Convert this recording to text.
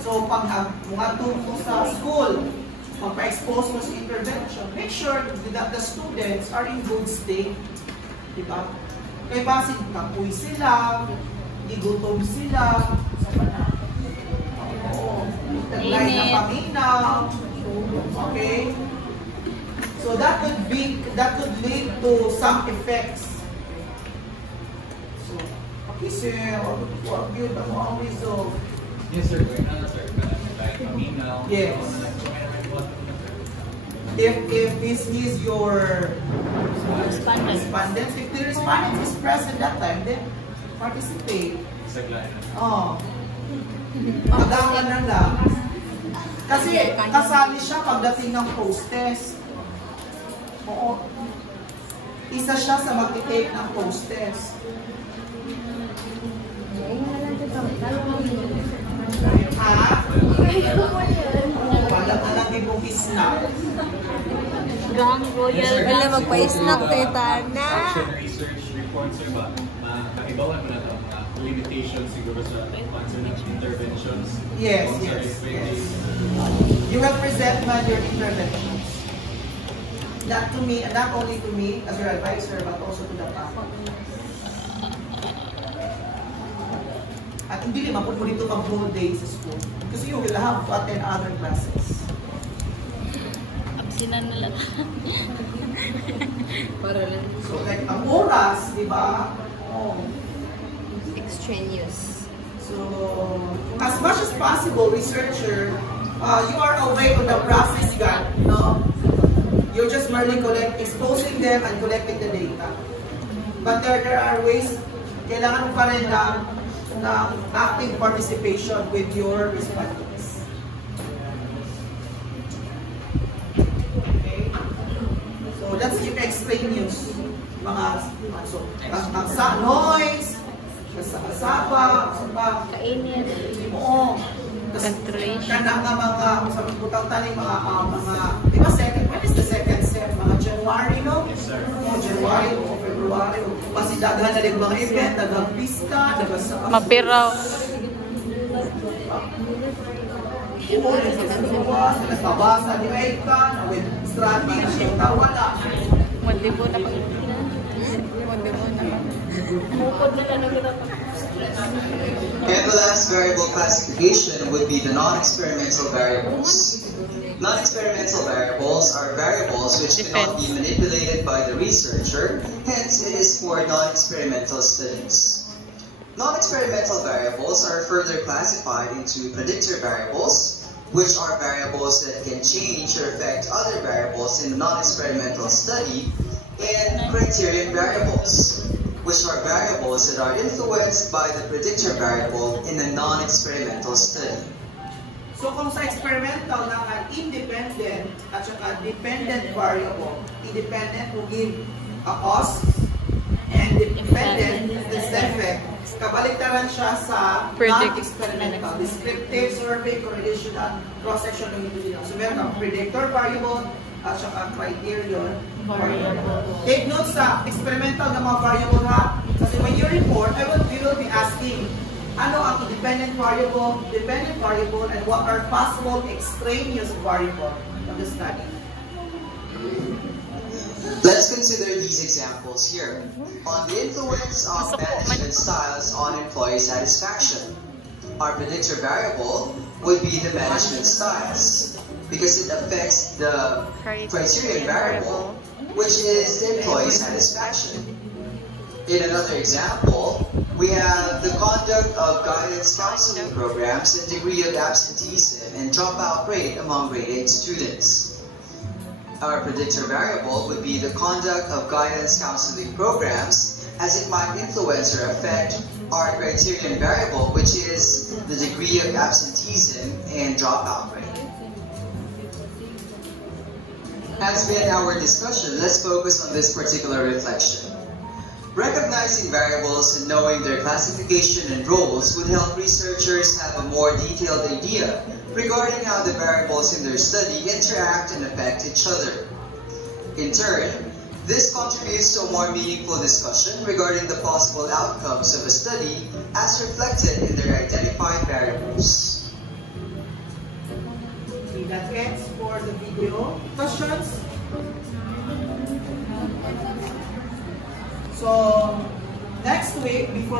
So, pag mga mo sa school, magpa-expose mo sa intervention, make sure that the students are in good state. Diba? Kaya basit kapoy sila, di gutom sila, taglay na paminaw. Okay? So that could lead to some effects. So, okay sir, what good ang mga result? Yes sir, sir. Paminaw. Yes. If this is your respondent, if the respondent is present that time, then participate. Oh. Magangan na lang. Kasi kasali siya pagdating ng post-test. Oo. Isa siya sa mag-take ng post-test. Ha? Wala na lang ibong snack. Gang royal. Wala magpa-snack tayo na. Action research report sir ba? Kaibawan mo na ito. Limitations siguro sa concern ng interventions. Yes, yes, yes. You will present your interventions. Not to me, not only to me as your advisor, but also to the faculty. At hindi naman po dito mag-whole day sa school. Kasi you will have to attend other classes. Absinan na lang. Para lang. So like ang oras, di ba? Oh. Extraneous. So, as much as possible, researcher, you are aware of the process guide, no? You're just merely exposing them and collecting the data. But there are ways, kailangan mo pa rin ng active participation with your respondents. Okay? So, let's explain news. Mga, so, noise, kasaba, Kainin. oo. Kanang nga mga, sabi ko taning mga, di ba when is the second step? Mga January, no? Yes, sir. January o February. Kasi daghan na rin mga event, dagang pista, dagang sa... Mapiraw. Oo, nagpabasa ni Aika, with strategy, wala. Madibo na pag... Candelab's variable classification would be the non-experimental variables. Non-experimental variables are variables which cannot be manipulated by the researcher, hence it is for non-experimental studies. Non-experimental variables are further classified into predictor variables, which are variables that can change or affect other variables in the non-experimental study, and criterion variables, which are variables that are influenced by the predictor variable in the non-experimental study. So kung sa experimental na independent at saka dependent variable, independent will give a cause and dependent is the effect. Kabaliktaran siya sa non-experimental, descriptive, survey, correlational, cross-sectional longitudinal. So meron kang predictor variable at saka criterion variable. Take note sa experimental na mga variable ha. Kasi when you report, we will be asking ano ang dependent variable, and what are possible extraneous variable of the study. Let's consider these examples here. On the influence of management styles on employee satisfaction, our predictor variable would be the management styles because it affects the criterion variable, which is the employee satisfaction. In another example, we have the conduct of guidance counseling programs and degree of absenteeism and dropout rate among grade 8 students. Our predictor variable would be the conduct of guidance counseling programs as it might influence or affect our criterion variable, which is the degree of absenteeism and dropout rate. As been our discussion, let's focus on this particular reflection. Recognizing variables and knowing their classification and roles would help researchers have a more detailed idea regarding how the variables in their study interact and affect each other. In turn, this contributes to a more meaningful discussion regarding the possible outcomes of a study as reflected in their identified variables. That ends for the video. Questions? So, next week, before